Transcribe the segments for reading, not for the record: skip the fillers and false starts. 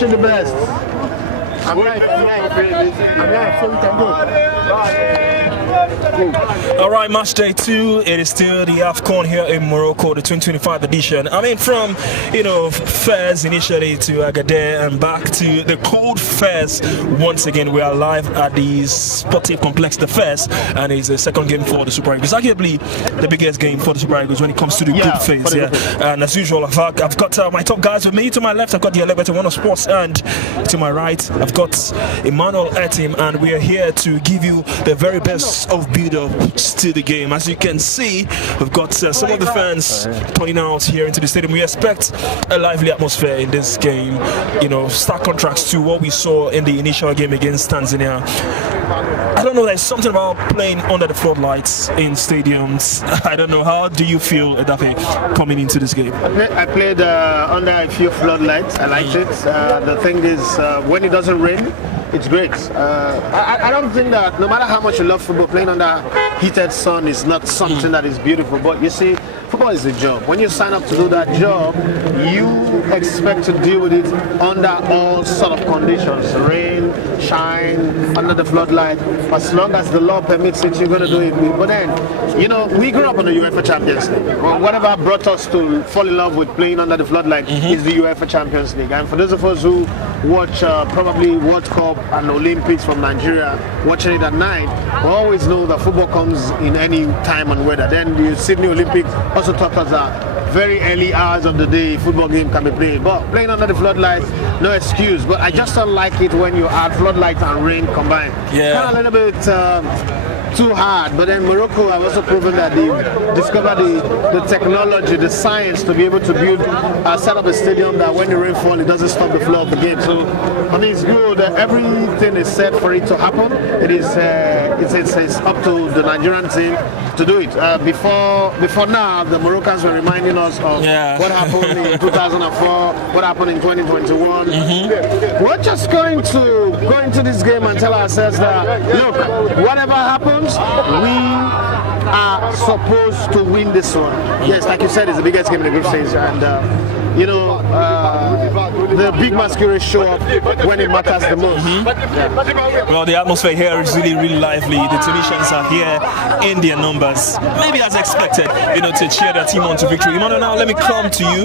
wish you the best. I'm live, so we can go. All right, match day 2. It is still the AFCON here in Morocco, the 2025 edition. I mean, from Fez initially to Agadir and back to the cold Fez. Once again, we are live at the Sportive Complex, the Fez, and it's the second game for the Super Eagles. Arguably the biggest game for the Super Eagles when it comes to the group phase. And as usual, I've got my top guys with me. To my left, I've got the Elevator One of Sports, and to my right, I've got Emmanuel Etim, and we are here to give you the very best of build-up to the game. As you can see, we've got some of the fans turning out here into the stadium. We expect a lively atmosphere in this game, stark contrast to what we saw in the initial game against Tanzania. I don't know, there's something about playing under the floodlights in stadiums. I don't know, how do you feel, Edafe, coming into this game? I played under a few floodlights. I liked it. The thing is, when it doesn't rain, it's great. I don't think that no matter how much you love football, playing under heated sun is not something that is beautiful. But you see, football is a job. When you sign up to do that job, you expect to deal with it under all sort of conditions. Rain, shine, under the floodlight. As long as the law permits it, you're going to do it. But then, we grew up on the UEFA Champions League. Well, whatever brought us to fall in love with playing under the floodlight is the UEFA Champions League. And for those of us who watch probably World Cup and Olympics from Nigeria, watching it at night, we always know that football comes in any time and weather. Then the Sydney Olympics also taught us that very early hours of the day football game can be played. But playing under the floodlights, no excuse. But I just don't like it when you add floodlights and rain combined. Kind of a little bit too hard. But then Morocco have also proven that they discovered the technology, the science to be able to build, set up a stadium that when the rain falls, it doesn't stop the flow of the game. So I mean, it's good. Everything is set for it to happen. It is it's up to the Nigerian team to do it. Before now, the Moroccans were reminding us of what happened in 2004, what happened in 2021. We're just going to go into this game and tell ourselves that, look, whatever happens, we are supposed to win this one. Yes, like you said, it's the biggest game in the group stage, and the big masquerades show up when it matters the most. Well, the atmosphere here is really, really lively. The Tunisians are here in their numbers, maybe as expected, to cheer their team on to victory. Emmanuel, now let me come to you.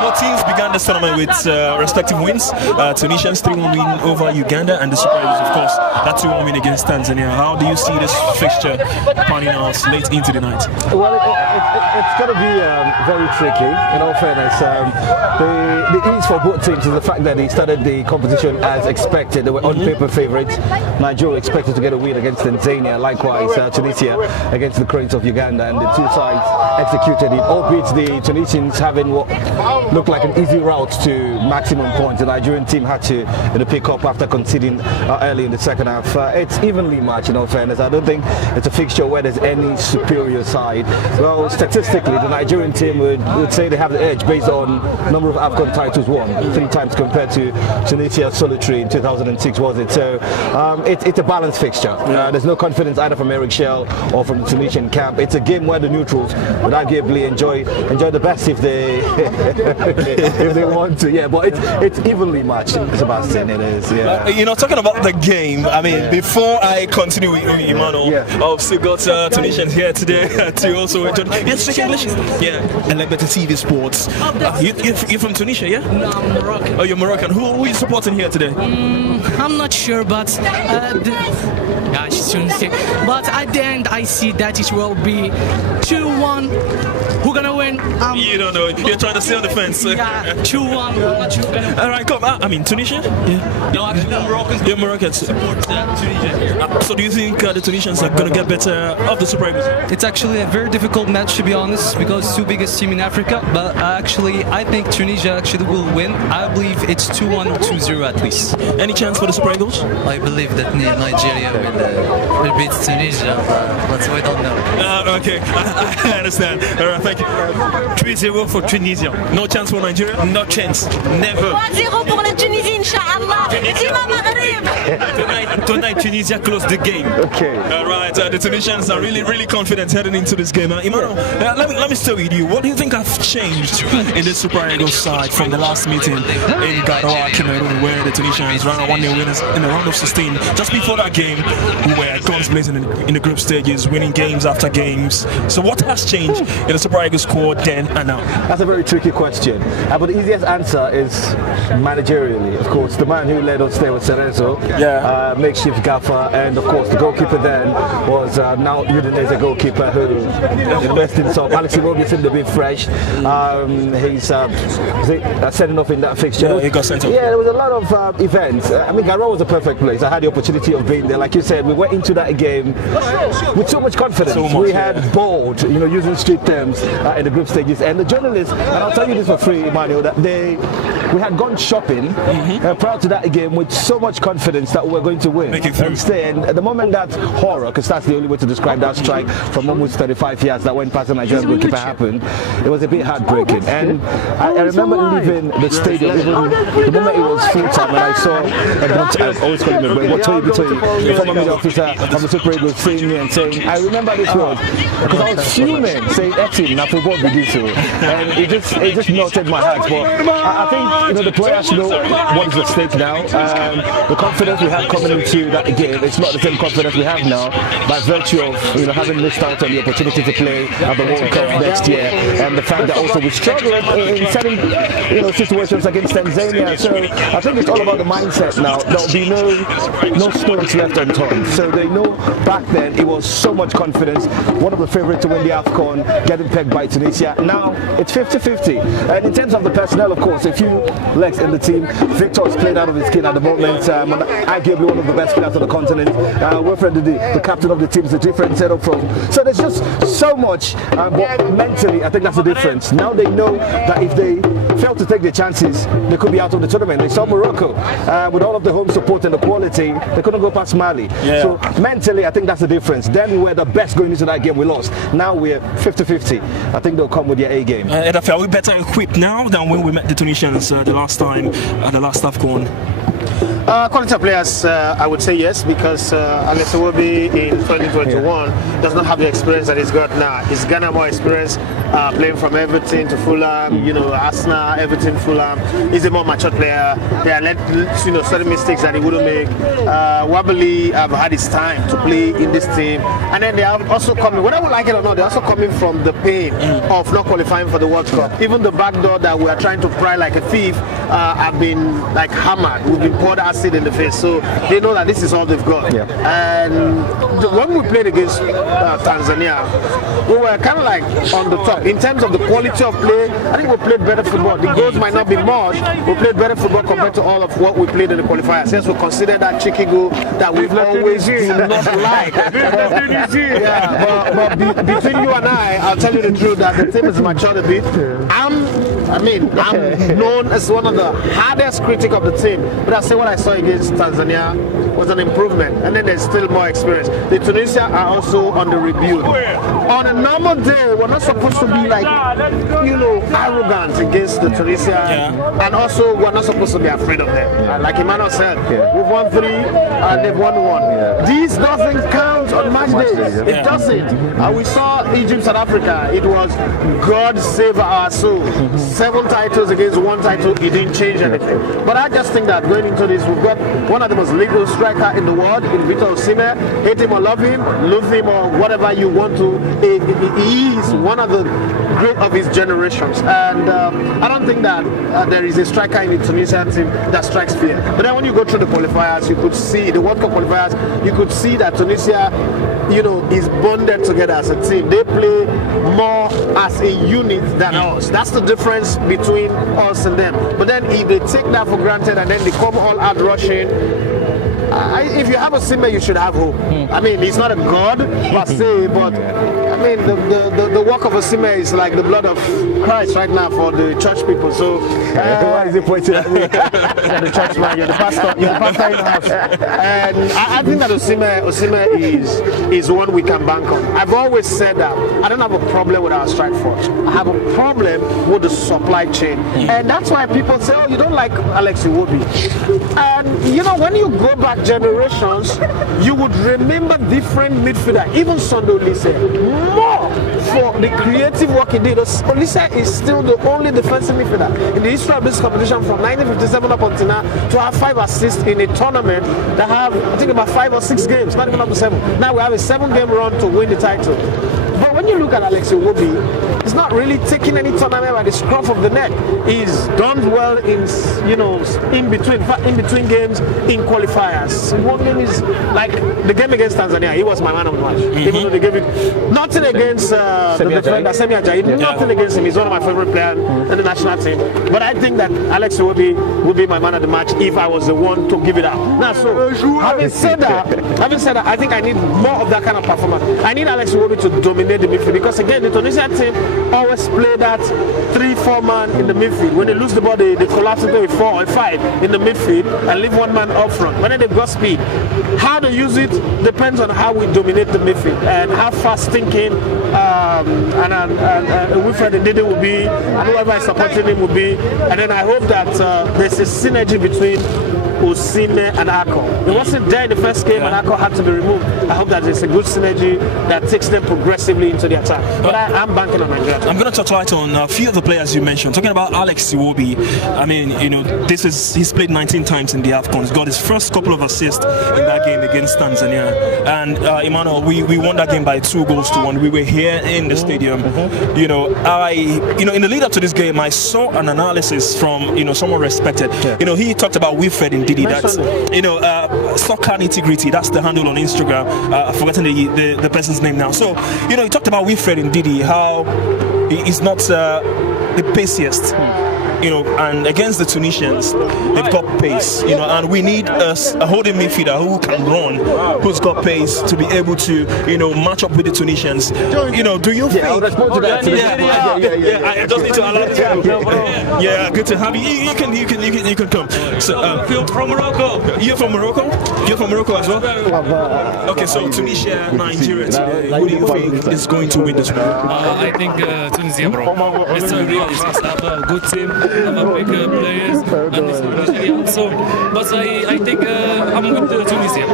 Both teams began this tournament with respective wins. Tunisians 3-1 win over Uganda, and the Super Eagles, of course, that 2-1 win against Tanzania. How do you see this fixture panning out late into the night? Well, it's going to be very tricky, in all fairness. The ease for both teams is the fact that they started the competition as expected. They were on paper favourites. Nigeria expected to get a win against Tanzania, likewise Tunisia against the Cranes of Uganda, and the two sides executed it, albeit the Tunisians having what looked like an easy route to maximum points. The Nigerian team had to pick up after conceding early in the second half. It's evenly matched, in all fairness. I don't think it's a fixture where there's any superior side. Well, statistically, the Nigerian team would say they have the edge based on number of AFCON titles won, 3 times compared to Tunisia solitary in 2006, was it? So it's a balanced fixture. There's no confidence either from Eric Shell or from the Tunisian camp. It's a game where the neutrals would arguably enjoy the best if they if they want to. Yeah, but it's evenly matched, Sebastian. It is. Yeah. Talking about the game, I mean, before I continue with Emmanuel, I've still got Tunisians here today to also enjoy. Yes, speak English. Yeah, and like better TV Sports. You're from Tunisia, yeah? No, I'm Moroccan. Oh, you're Moroccan. Who are you supporting here today? I'm not sure, but she's Tunisia. But at the end, I see that it will be 2-1. Who's gonna win? You don't know. You're trying to stay on the fence. Yeah, 2-1. I'm not sure who's gonna win. All right, come. I mean, Tunisia? Yeah. No, actually, Moroccans. You're Moroccans. Support Tunisia here. So do you think the Tunisians are gonna get better of the Super Eagles? It's actually a very difficult match, to be honest, because two biggest team in Africa. But actually, I think Tunisia actually will win. I believe it's 2-1 or 2-0 at least. Any chance for the Super Eagles? I believe that Nigeria will beat Tunisia, but we don't know. Okay, I understand. All right, thank you. 3-0 for Tunisia. No chance for Nigeria? No chance. Never. 3-0 pour la Tunisie, Inch'Allah. Dima Maghreb. Tonight like Tunisia close the game. Okay. All right, the Tunisians are really, really confident heading into this game. Emmanuel, let me stay with you. What do you think has changed in the Super Eagles side from the last meeting in Garoua, Cameroon, where the Tunisians ran 1-0 winners in the round of 16? Just before that game, we were guns blazing in the group stages, winning games after games. So what has changed in the Super Eagles squad then and now? That's a very tricky question. But the easiest answer is managerially. Of course, the man who led us there was Cerezo, makeshift gaffer, and of course the goalkeeper then was now Udinese goalkeeper who invested some. Alex Iwobi seemed to be fresh. He's setting off in that fixture. Yeah, he got sent off. Yeah, there was a lot of events. I mean, Garoua was a perfect place. I had the opportunity of being there. Like you said, we went into that game with so much confidence. We had bold, using street terms in the group stages. And the journalists, and I'll tell you this for free, Emmanuel, that we had gone shopping prior to that game with so much confidence that we were going to win and stay. And at the moment that horror, because that's the only way to describe that strike from almost 35 yards that went past the Nigerian goalkeeper happened, it was a bit heartbreaking. And I remember leaving the stadium, even the moment it was full time, and I saw, I always call him a break, the former media officer from the Super Eagles seeing me and saying, I remember this word, because I was fuming, saying, Etin, now football so. And it just melted my heart. But I think the players know what is at stake now. The confidence we had coming into that game, it's not the same confidence we have now by virtue of having missed out on the opportunity to play at the World Cup next year, and the fact that also we struggled in certain situations against Tanzania. So I think it's all about the mindset now. There'll be no stones left unturned. So they know back then it was so much confidence. One of the favourites to win the AFCON, getting pegged by Tunisia. Now it's 50-50. And in terms of the personnel, of course, a few legs in the team. Victor's playing out of his skin at the moment. Arguably one of the best players on the continent. Wilfred the captain of the team, is a different setup from. So there's just so much. But mentally, I think that's the difference. Now they know that if they fail to take their chances, they could be out of the tournament. They saw Morocco with all of the home support and the quality, they couldn't go past Mali. Yeah. So mentally, I think that's the difference. Then we were the best going into that game, we lost. Now we're 50-50. I think they'll come with their A game. Are we better equipped now than when we met the Tunisians the last time at the last AFCON? Quality of players, I would say yes, because Alex Iwobi in 2021 does not have the experience that he's got now. He's got more experience playing from Everton to Fulham, Arsenal, Everton, Fulham. He's a more mature player. They are let certain mistakes that he wouldn't make. Wabali have had his time to play in this team, and then they are also coming, whether we like it or not, they're also coming from the pain of not qualifying for the World Cup. Even the back door that we are trying to pry like a thief have been like hammered. We've been poured acid in the face, so they know that this is all they've got. Yeah. And when we played against Tanzania, we were kind of like on the top in terms of the quality of play. I think we played better football. The goals might not be much. We played better football compared to all of what we played in the qualifiers. Yes, we consider that cheeky goal that we've always do not like. But between you and I'll tell you the truth that the team is matured a bit. I'm known as one of the hardest critic of the team, but I say what I saw against Tanzania was an improvement, and then there's still more experience. The Tunisia are also on the rebuild. On a normal day, we're not supposed to be like, arrogant against the Tunisia, and also we're not supposed to be afraid of them. Like Emmanuel said, we've won 3 and they've won 1. This doesn't count on match days. It doesn't. We saw Egypt, South Africa. It was God save our soul. 7 titles against 1 title. It didn't change anything. But I just think that going into this, we've got one of the most legal striker in the world, in Victor Osimhen. Hate him or love him or whatever you want to. He is one of the great of his generations, and I don't think that there is a striker in the Tunisian team that strikes fear. But then when you go through the qualifiers, you could see the World Cup qualifiers. You could see that Tunisia, is bonded together as a team. They play more as a unit than us. That's the difference between us and them. But then if they take that for granted and then they come all out rushing, if you have a Simba, you should have hope. I mean, he's not a god per se, but I mean, the work of a Simba is like the blood of Christ right now for the church people. So why is he pointing at me? You're the church man, you're the pastor in the house. And I think that Osimhen is one we can bank on. I've always said that I don't have a problem with our strike force. I have a problem with the supply chain, and that's why people say, "Oh, you don't like Alex Iwobi." And when you go back generations, you would remember different midfielder, even Sondo Lise, more for the creative work he did. Lise is still the only defensive midfielder in the history of this competition from 1957 up until now to have 5 assists in a tournament that have, I think, about 5 or 6 games, not even up to 7. Now we have a 7-game run to win the title. But when you look at Alex Iwobi, he's not really taking any tournament by the scruff of the neck. He's done well in, in between games, in qualifiers. One game is like the game against Tanzania. He was my man of the match. Even though they gave it nothing against the defender Semi Ajayi, nothing against him. He's one of my favorite players in the national team. But I think that Alex Iwobi would be my man of the match if I was the one to give it out. Now, so having said that, I think I need more of that kind of performance. I need Alex Iwobi to dominate the midfield, because again, the Tunisian team always play that 3-4 man in the midfield. When they lose the ball, they collapse into a 4 or 5 in the midfield and leave one man up front. When they've got speed, how they use it depends on how we dominate the midfield and how fast thinking Wilfred Ndidi will be, and whoever is supporting him will be. And then I hope that there's a synergy between Osimhen and Akko. It wasn't there in the first game, and Akko had to be removed. I hope that there's a good synergy that takes them progressively into the attack. But I'm banking on Nigeria. I'm going to touch light on a few of the players you mentioned. Talking about Alex Iwobi, I mean, he's played 19 times in the AFCON. He's got his first couple of assists in that game against Tanzania. And Emmanuel, we won that game by 2-1. We were here in the stadium. In the lead up to this game, I saw an analysis from someone respected. He talked about Wilfred Ndidi. That's soccer nitty-gritty. That's the handle on Instagram. I've forgotten the person's name now. So he talked about Wilfred Ndidi, how he's not the paciest. And against the Tunisians, they've got pace, and we need a holding midfielder who can run, who's got pace to be able to, match up with the Tunisians. Do you think? I'll respond to that. I just need to allow you. Yeah, good to have you. You can come. So, You're from Morocco. You're from Morocco? You're from Morocco as well? Okay, so Tunisia, Nigeria today. Who do you think is going to win this one? I think Tunisia, bro. It's a really a good team. Have a big players and it's Nigeria also, but I think I'm with Tunisia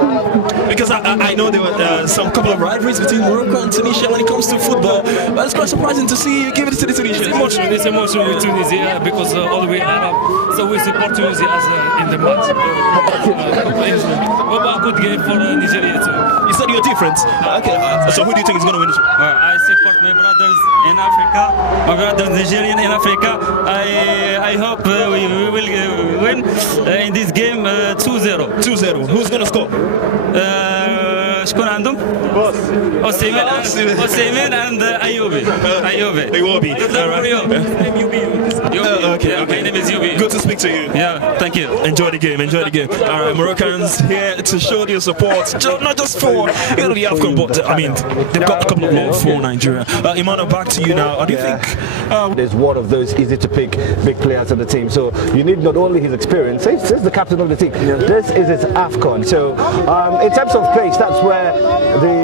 because I know there were some couple of rivalries between Morocco and Tunisia when it comes to football, but it's quite surprising to see you give it to the Tunisians. It's emotional with Tunisia because all the way Arab, so we support Tunisia as in the match. A good game for Nigeria too. You said you're different. Okay, so who do you think is going to win this one? I support my brothers in Africa, my brothers Nigerian in Africa. I hope we will win in this game 2-0. 2-0. Who's going to score? شكون عندهم؟ Osimhen and Ayoube. Okay. My name is Yubi. Good to speak to you. Yeah, thank you. Enjoy the game. All right, Moroccans here to show their support, not just for the AFCON, but I mean they've got a couple of goals for Nigeria. Imano, back to you now. Do you think there's one of those easy to pick big players on the team? So you need not only his experience, he's the captain of the team. This is his AFCON. So in terms of pace, that's where the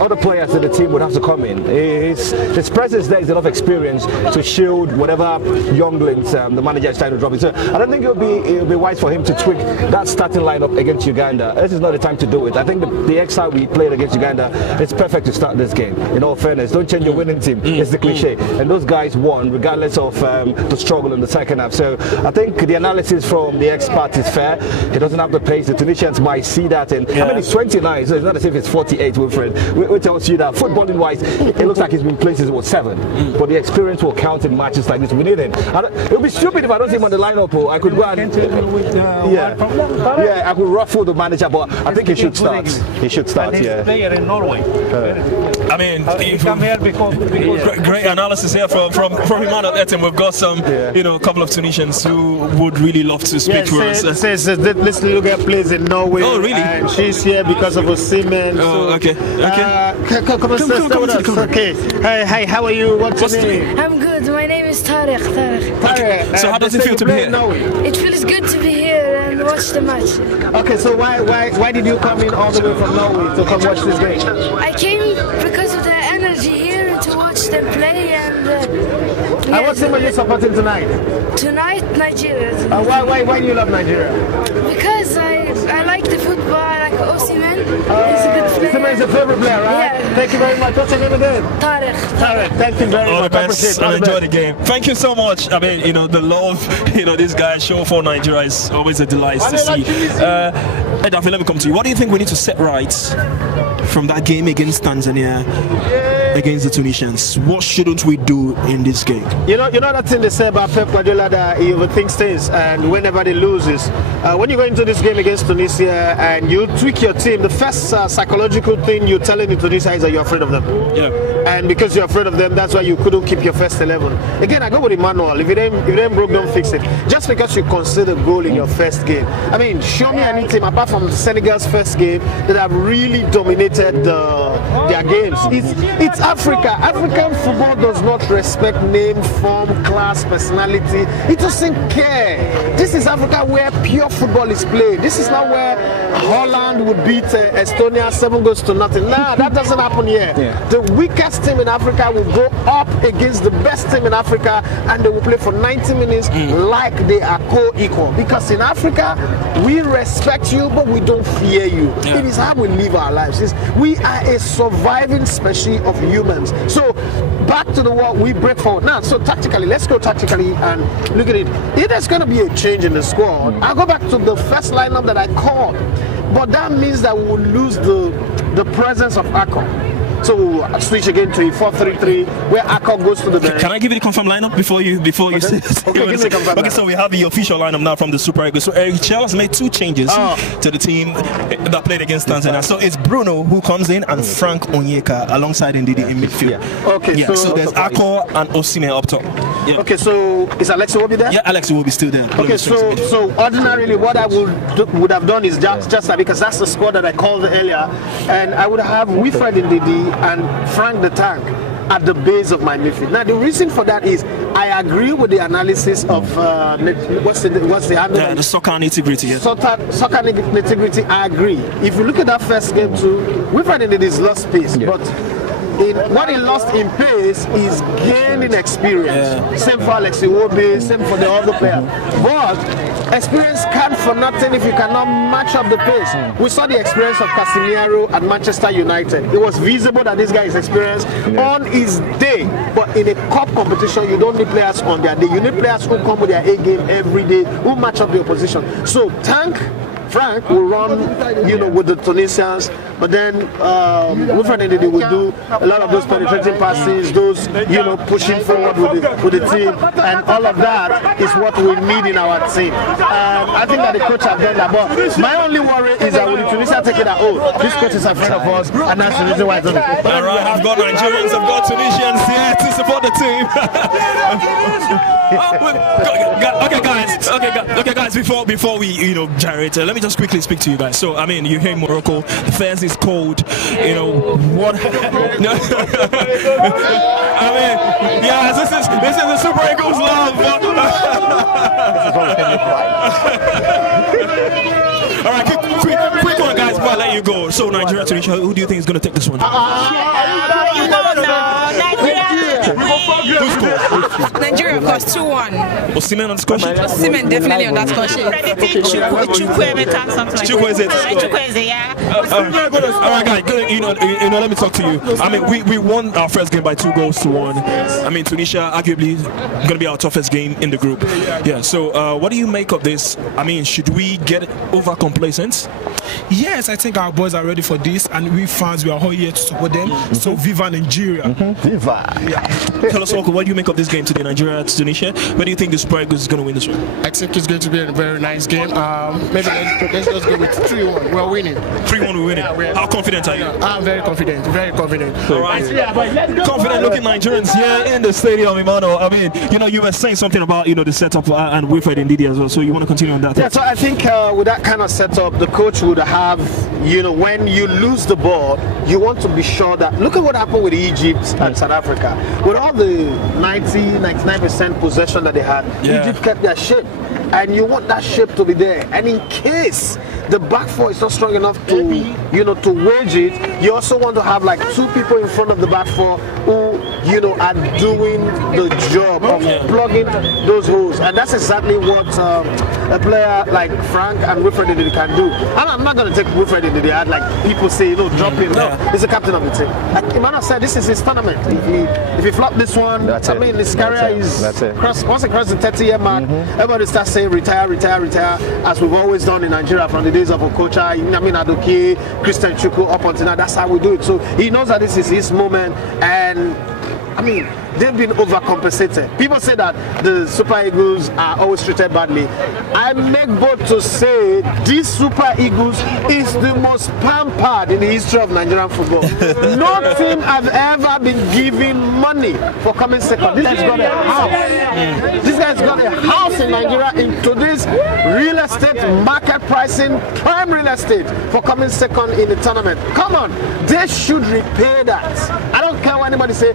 other players in the team would have to come in. His presence there is enough experience to shield whatever younglings the manager is trying to drop in. So I don't think it would be wise for him to tweak that starting lineup against Uganda. This is not the time to do it. I think the exile we played against Uganda, it's perfect to start this game. In all fairness, don't change your winning team. It's the cliche. And those guys won regardless of the struggle in the second half. So I think the analysis from the expert is fair. He doesn't have the pace. The Tunisians might see that. And I mean, he's 29, so it's not as if it's 48, Wilfred. We tells you that footballing wise, it looks like he's been playing since he was 7. But the experience will count in matches like this. We need him. It would be stupid if I don't see him on the lineup. I could go and I could ruffle the manager, but I think he should start. He should start. And he's player in Norway. I mean, he come here because great analysis here from Emmanuel Etim. We've got some, a couple of Tunisians who would really love to speak to us. This little girl plays in Norway. Oh, really? And she's here because of Osimhen. Oh, okay. Come on, stay with us. Okay. Hi, how are you? What's your name? I'm good. My name is Tariq. Okay. So how does it feel to be here? It feels good to be here and watch the match. Okay, so why did you come in all the way from Norway to come watch this game? I came because of the energy here and to watch them play and what team are you supporting tonight? Tonight, Nigeria. Why do you love Nigeria? Because I like the football. your favorite player, right? Yeah. Thank you very much. What's your name again? Tarek. Tarek. Thank you very All the much. best and enjoy the game. Thank you so much. I mean, the love, this guy show for Nigeria is always a delight to see. Daphne, let me come to you. What do you think we need to set right from that game against Tanzania, against the Tunisians? What shouldn't we do in this game? You know that thing they say about Pep Guardiola, that he overthinks things, and whenever they loses, when you go into this game against Tunisia and you tweak your team, the first psychological thing you're telling the Tunisia is that you're afraid of them. Yeah. And because you're afraid of them, that's why you couldn't keep your first 11. Again, I go with Emmanuel. If it ain't broke, don't fix it. Just because you concede a goal in your first game, I mean, show me any team apart from Senegal's first game that have really dominated their games. It's Africa. African football does not respect name, form, class, personality. It doesn't care. This is Africa where pure football is played. This is not where Holland would beat Estonia 7-0. Nah, that doesn't happen here. Yeah. The weakest team in Africa will go up against the best team in Africa, and they will play for 90 minutes like they are co-equal. Because in Africa, we respect you, but we don't fear you. Yeah. It is how we live our lives. We are a surviving species of humans. So back to the world, we break forward. Now, so tactically, let's go tactically and look at it. If there's going to be a change in the squad, I'll go back to the first lineup that I called. But that means that we will lose the presence of Akon. So we'll switch again to a 4-3-3 where Akon goes to the bench. Can I give you the confirmed lineup before you say? Okay, so we have the official lineup now from the Super Eagles. So Eric Chell has made 2 changes to the team that played against Tanzania. So it's Bruno who comes in and Frank Onyeka alongside Ndidi in midfield. Yeah. Okay. Yeah, so there's Akon and Osimhen up top. Yeah. Okay, so is Alexi will be there? Yeah, Alexi will be still there. Okay, so ordinarily what I would have done is just that, because that's the squad that I called earlier, and I would have Wilfred Ndidi and Frank the Tank at the base of my midfield. Now the reason for that is I agree with the analysis of what's the the soccer nitty-gritty. Yeah. Soccer nitty-gritty. I agree. If you look at that first game too, Wilfred Ndidi's lost pace, but what he lost in pace is gaining experience. Yeah. Same for Alexi Iwobi, same for the other player. But experience can't for nothing if you cannot match up the pace. We saw the experience of Casemiro at Manchester United. It was visible that this guy is experienced on his day. But in a cup competition, you don't need players on their day. You need players who come with their A game every day, who match up the opposition. So Frank will run, with the Tunisians, but then Wilfred Ndidi will do a lot of those penetrating passes, those, pushing forward with the team, and all of that is what we need in our team. I think that the coach has done that, but my only worry is that when Tunisia take it this coach is afraid of us, and that's the reason why it's on. All right, I've got Nigerians, I've got Tunisians here to support the team. Okay, guys. Before we, gyrate, let me just quickly speak to you guys. So, I mean, you're here in Morocco. The fans is cold. What? I mean, this is the Super Eagles love. All right, quick one, guys. Before I let you go. So, Nigeria, Tunisia, who do you think is going to take this one? Nigeria, of course, 2-1. Osimhen on the score sheet? Osimhen definitely on that score sheet. Chukwu is it? Chukwu is it, yeah. All right, guys. Let me talk to you. I mean, we won our first game by 2-1. I mean, Tunisia arguably going to be our toughest game in the group. Yeah. So, what do you make of this? I mean, should we get over complacent? Yes, I think our boys are ready for this, and we fans, we are all here to support them. So, Viva Nigeria! Viva! Yeah. Tell us, Uncle, what do you make of this game today, Nigeria to Tunisia? Where do you think the Super Eagles is going to win this one? I think it's going to be a very nice game. Maybe let's just go with 3-1. We're winning. 3-1, we're winning. Yeah, How confident are you? I'm very confident. Very confident. All right. Confident looking Nigerians here in the stadium, Emmanuel. I mean, you were saying something about, the setup and Wilfred Ndidi as well. So you want to continue on that? Yeah, so I think with that kind of setup, the coach would have, when you lose the ball, you want to be sure that, look at what happened with Egypt and South Africa. With all the 99% possession that they had, Egypt kept their shape. And you want that shape to be there. And in case the back four is not strong enough to, to wage it, you also want to have like 2 people in front of the back four who you know, are doing the job of plugging those holes, and that's exactly what a player like Frank and Wilfred Ndidi can do. And I'm not going to take Wilfred Ndidi out like people say, you know, drop him. No, he's the captain of the team. Like Emmanuel said, this is his tournament. If he flop this one, I mean, his career is once it crosses the 30-year mark, everybody starts saying retire, retire, retire, as we've always done in Nigeria from the days of Okocha, I mean, Adoke, Christian Chukwu, up until now. That's how we do it. So he knows that this is his moment, and I mean, they've been overcompensated. People say that the Super Eagles are always treated badly. I make bold to say this Super Eagles is the most pampered in the history of Nigerian football. No team have ever been given money for coming second. This guy's got a house. This guy's got a house in Nigeria in today's real estate market pricing, prime real estate, for coming second in the tournament. Come on, they should repay that. I don't care what anybody say.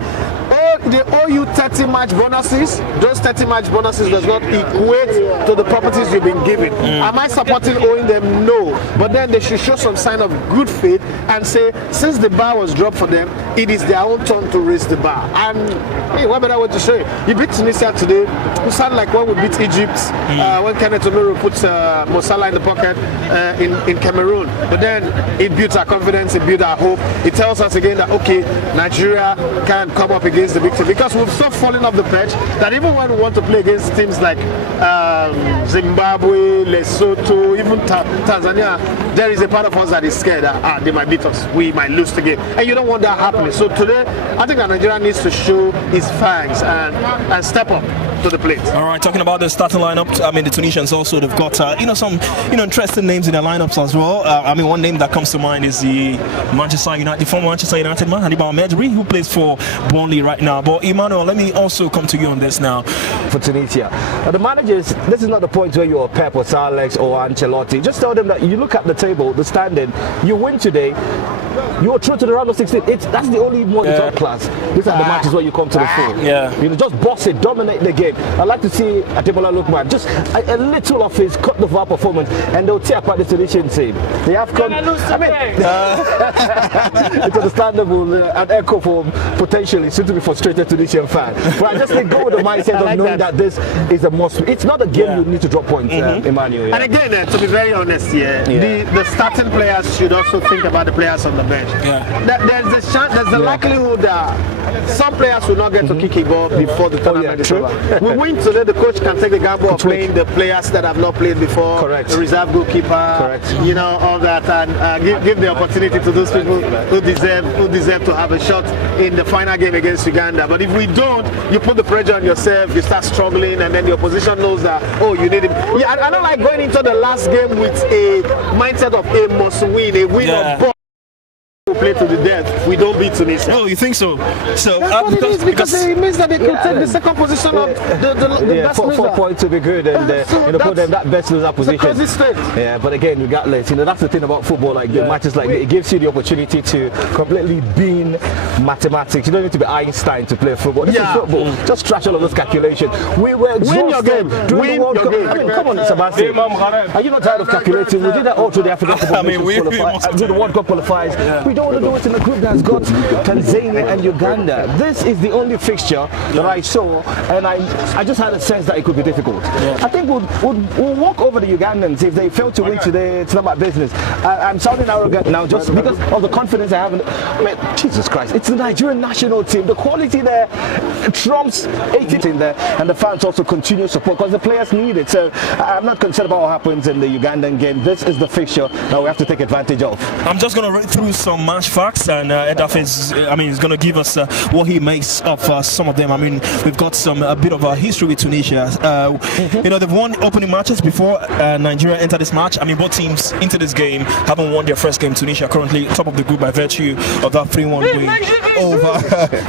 They owe you 30 match bonuses. Those 30 match bonuses does not equate to the properties you've been given. Am I supporting owing them? No. But then they should show some sign of good faith and say, since the bar was dropped for them, it is their own turn to raise the bar. And hey, what better way to show you? You beat Tunisia today. You sound like when we beat Egypt, when Kenneth Omeru puts Mo Salah in the pocket in Cameroon. But then it builds our confidence, it builds our hope. It tells us again that, okay, Nigeria can come up against the big team, because we've stopped falling off the perch, that even when we want to play against teams like Zimbabwe, Lesotho, even Tanzania, there is a part of us that is scared that they might beat us, we might lose the game, and you don't want that happening. So today, I think that Nigeria needs to show his fangs and step up to the plate. All right, talking about the starting lineup, I mean, the Tunisians also, they've got some interesting names in their lineups as well. I mean, one name that comes to mind is the former Manchester United man, Hannibal Medri, who plays for Burnley right now. But Emmanuel, let me also come to you on this now. For Tunisia, now the managers, this is not the point where you're Pep or Alex or Ancelotti. Just tell them that you look at the table, the standing, you win today, you're through to the round of 16. That's the only more top class. These are the matches where you come to the fore. You know, just boss it, dominate the game. I'd like to see Adebola Lookman just a little of his cut the VAR performance, and they'll tear apart the Tunisian team. They have come. I mean, it's understandable and echo for potentially soon to be frustrated Tunisian fan. But I just think go with the mindset of knowing that this is a must. It's not a game you need to drop points, Emmanuel. And again, to be very honest, the starting players should also think about the players on the bench. There's the likelihood that some players will not get to kick a ball before the tournament is over. We win today, the coach can take the gamble of playing the players that have not played before, the reserve goalkeeper, you know, all that, and give the opportunity to those people who deserve to have a shot in the final game against Uganda. But if we don't, you put the pressure on yourself, you start struggling, and then the opposition knows that, oh, you need it. Yeah, I don't like going into the last game with a mindset of a must win, a win or ball. Play to the death. We don't beat Tunisia. Oh, you think so? So because it means that they could take the second position of the best loser. 4 points to be good, and put them that best loser position. Yeah, but again, regardless, you know, that's the thing about football. Like the matches, like it gives you the opportunity to completely beam mathematics. You don't need to be Einstein to play football. This is football. Just trash all of those calculations. We were win your game. Win your game. I mean, come on, Sebastian. Are you not tired of calculating? We did that all through the African Cup of Nations qualifiers. The World Cup qualifiers. We don't want to do it in a group that's got Tanzania and Uganda. This is the only fixture that I saw, and I just had a sense that it could be difficult. I think we'll walk over the Ugandans if they fail to win today. It's not my business. I'm sounding arrogant now just because of the confidence I have in. I mean, Jesus Christ, it's the Nigerian national team. The quality there trumps 18 there, and the fans also continue support because the players need it. So I'm not concerned about what happens in the Ugandan game. This is the fixture that we have to take advantage of. I'm just going to read through some match facts, and Edaf is going to give us what he makes of some of them. I mean, we've got a bit of a history with Tunisia. You know, they've won opening matches before Nigeria entered this match. I mean, both teams into this game haven't won their first game. Tunisia currently top of the group by virtue of that 3-1 win over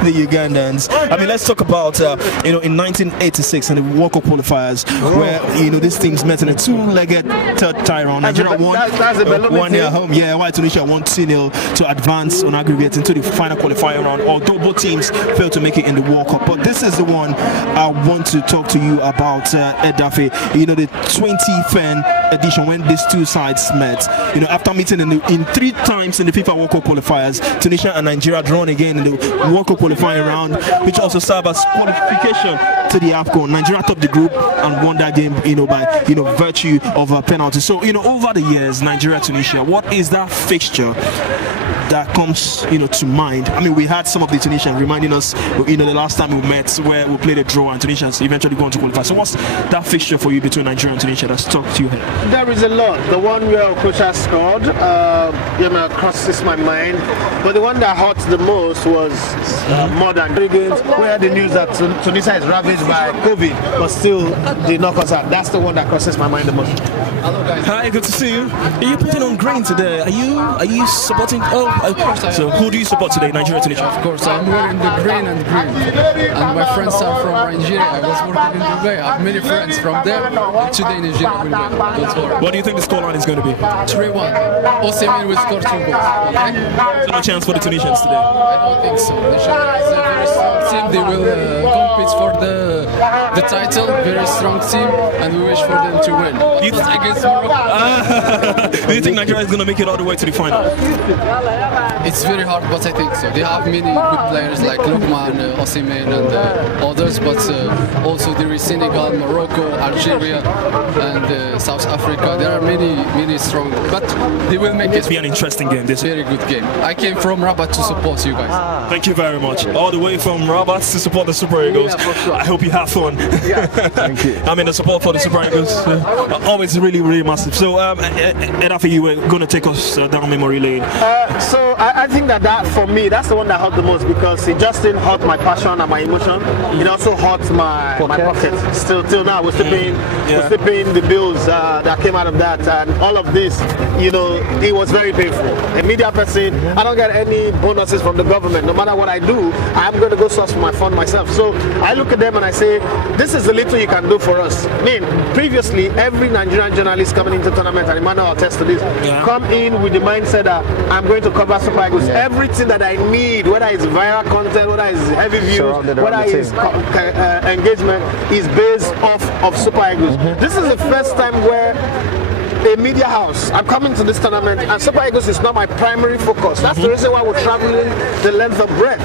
the Ugandans. I mean, let's talk about you know, in 1986 in the World Cup qualifiers, where you know these teams met in a two-legged third tie round. Nigeria won 1-0 at home. Yeah, while Tunisia won 2-0 to advance advance on aggregate into the final qualifying round, although both teams failed to make it in the World Cup. But this is the one I want to talk to you about, Edafe. You know, the 2010 edition when these two sides met. You know, after meeting in 3 times in the FIFA World Cup qualifiers, Tunisia and Nigeria drawn again in the World Cup qualifying round, which also served as qualification to the AFCON. Nigeria topped the group and won that game, you know, by virtue of a penalty. So, you know, over the years, Nigeria, Tunisia, what is that fixture that comes, you know, to mind? I mean, we had some of the Tunisians reminding us, you know, the last time we met where we played a draw and Tunisians eventually going to qualify. So what's that fixture for you between Nigeria and Tunisia that's stuck to your head? There is a lot. The one where Okocha scored, crosses my mind. But the one that hurt the most was more than 3 games. We had the news that Tunisia is ravaged by COVID, but still they knock us out. That's the one that crosses my mind the most. Hello guys. Hi, good to see you. Are you putting on green today? Are you supporting? Of course I am. So who do you support today, Nigeria, Tunisia? Of course, I'm wearing the green and green. And my friends are from Nigeria. I was working in Dubai. I have many friends from there. And today Nigeria will win. Don't worry. What do you think the scoreline is going to be? 3-1. Osimhen will score 2 goals. Okay? There's no chance for the Tunisians today. I don't think so. Nigeria is a very strong team. They will compete for the title. Very strong team, and we wish for them to win. Against Morocco. Do you think Nigeria is going to make it all the way to the final? It's very hard, but I think so. They have many good players like Lukman, Osimhen, and others, but also there is Senegal, Morocco, Algeria, and South Africa. There are many strong, but they will make it. It's be an interesting game. This very good game. I came from Rabat to support you guys. Thank you very much. All the way from Rabat to support the Super Eagles. Yeah, sure. I hope you have fun. Yeah, thank you. I mean, the support for the Super Eagles always really massive. So, Edafe, you were going to take us down memory lane. So I think that for me, that's the one that hurt the most, because it just didn't hurt my passion and my emotion. It also hurt my pocket. Till now, we're still paying the bills that came out of that, and all of this. You know, it was very painful. A media person, I don't get any bonuses from the government. No matter what I do, I'm going to go source for my fund myself. So I look at them and I say, this is the little you can do for us. I mean, previously, every Nigerian journalist coming into the tournament, and Emmanuel will attest to this, come in with the mindset that I'm going to cover Super Eagles. Everything that I need, whether it's viral content, whether it's heavy views, whether it's engagement, is based off of Super Eagles. This is the first time where a media house, I'm coming to this tournament, and Super Eagles is not my primary focus. That's the reason why we're traveling the length of breadth.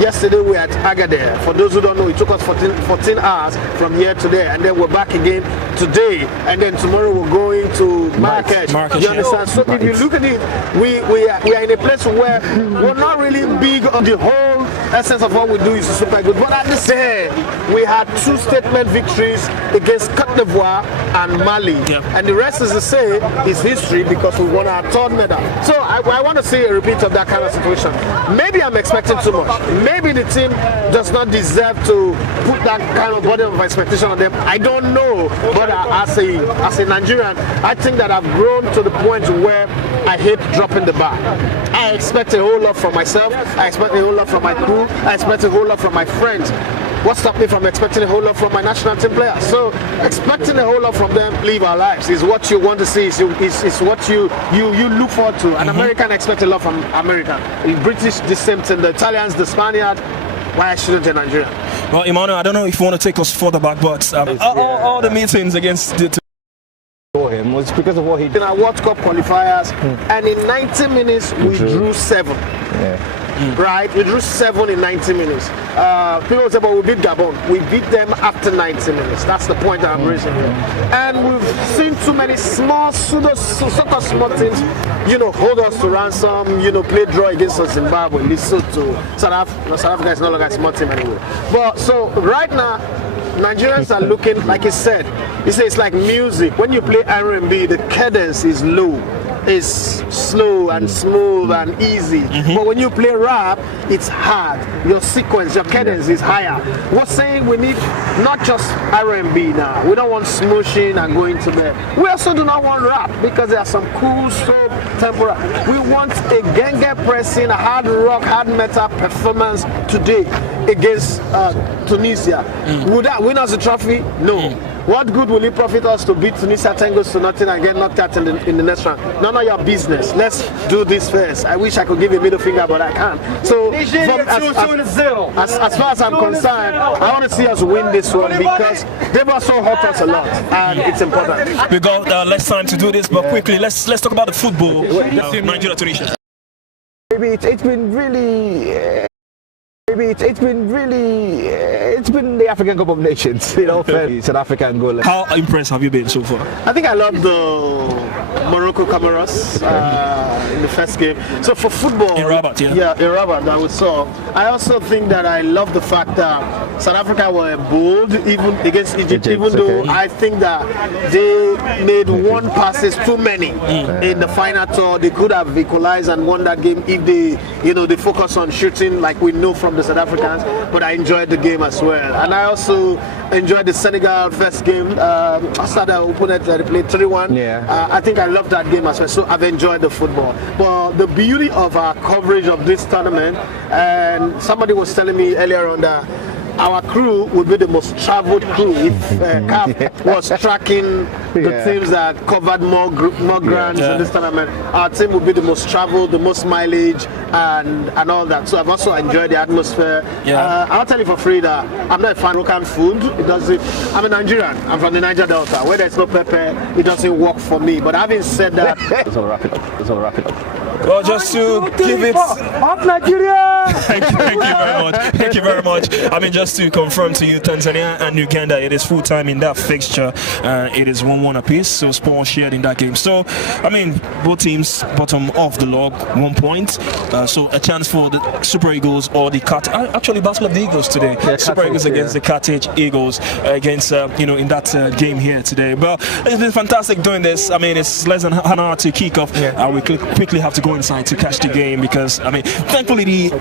Yesterday we were at Agadir. For those who don't know, it took us 14 hours from here to there, and then we're back again today, and then tomorrow we're going to Marrakesh. You understand? So if you look at it, we are in a place where we're not really big on the whole essence of what we do is Super Eagles. But at the same, we had 2 statement victories against Cote d'Ivoire and Mali, and the rest is to say is history, because we won our 3rd medal. So I want to see a repeat of that kind of situation. Maybe I'm expecting too much. Maybe the team does not deserve to put that kind of burden of expectation on them. I don't know, but as a Nigerian, I think that I've grown to the point where I hate dropping the bar. I expect a whole lot from myself. I expect a whole lot from my crew. I expect a whole lot from my friends. What stopped me from expecting a whole lot from my national team players? So expecting a whole lot from them, live our lives, is what you want to see, is what you look forward to. An American expects a lot from American. The British, the same thing. The Italians, the Spaniard. Why shouldn't a Nigerian? Well, Emmanuel, I don't know if you want to take us further back, but all the meetings against the him was because of what he did in our World Cup qualifiers, and in 90 minutes we drew 7. Right, we drew 7 in 90 minutes. People say, but we beat Gabon. We beat them after 90 minutes. That's the point that I'm raising here. And we've seen too many small, sort of small teams, hold us to ransom, play draw against Zimbabwe, Lesotho. South Africa is no longer a small team anyway. But so right now, Nigerians are looking, like he said, it's like music. When you play R&B, the cadence is low. Is slow and smooth and easy. But when you play rap, it's hard. Your sequence, your cadence is higher. We're saying we need not just R&B now. We don't want smooshing and going to bed. We also do not want rap, because there are some cool soul tempo. We want a genge pressing, a hard rock, hard metal performance today against Tunisia. Would that win us a trophy? No. What good will it profit us to beat Tunisia 10 goals to nothing and get knocked out in the next round? None of your business. Let's do this first. I wish I could give you a middle finger, but I can't. So, as far as I'm concerned, I want to see us win this one because they've also hurt us a lot, and it's important. We got less time to do this, but quickly, let's talk about the football. Nigeria, Tunisia. Maybe it's been really. It's been the African Cup of Nations, you know, it's an African goal. How impressed have you been so far? I think I love the Morocco Comoros in the first game. So for football, in Rabat, in Rabat that we saw. I also think that I love the fact that South Africa were bold even against Egypt, even though I think that they made one passes too many in the final tour. They could have equalized and won that game if they, they focus on shooting like we know from the South Africans. But I enjoyed the game as well, and I also enjoyed the Senegal first game. After the opponent they played 3-1. I think I loved that game as well. So I've enjoyed the football. But the beauty of our coverage of this tournament, and somebody was telling me earlier on that our crew would be the most traveled crew if CAF was tracking the teams that covered more grounds in this tournament. Our team would be the most traveled, the most mileage, and all that. So I've also enjoyed the atmosphere. I'll tell you for free that I'm not a fan of Moroccan food. I'm a Nigerian. I'm from the Niger Delta. Where there's no pepper, it doesn't work for me. But having said that, let's all wrap it up. Well, just to give it. Up Nigeria! Thank you very much. Thank you very much. I mean, just to confirm to you, Tanzania and Uganda, it is full time in that fixture. It is 1-1 apiece, so Spawn shared in that game. So, I mean, both teams bottom of the log, 1 point. So a chance for the Super Eagles or the actually Battle of the Eagles today. Super Eagles against the Carthage Eagles against in that game here today. But it's been fantastic doing this. I mean, it's less than an hour to kick off. We quickly have to go inside to catch the game because, I mean, thankfully the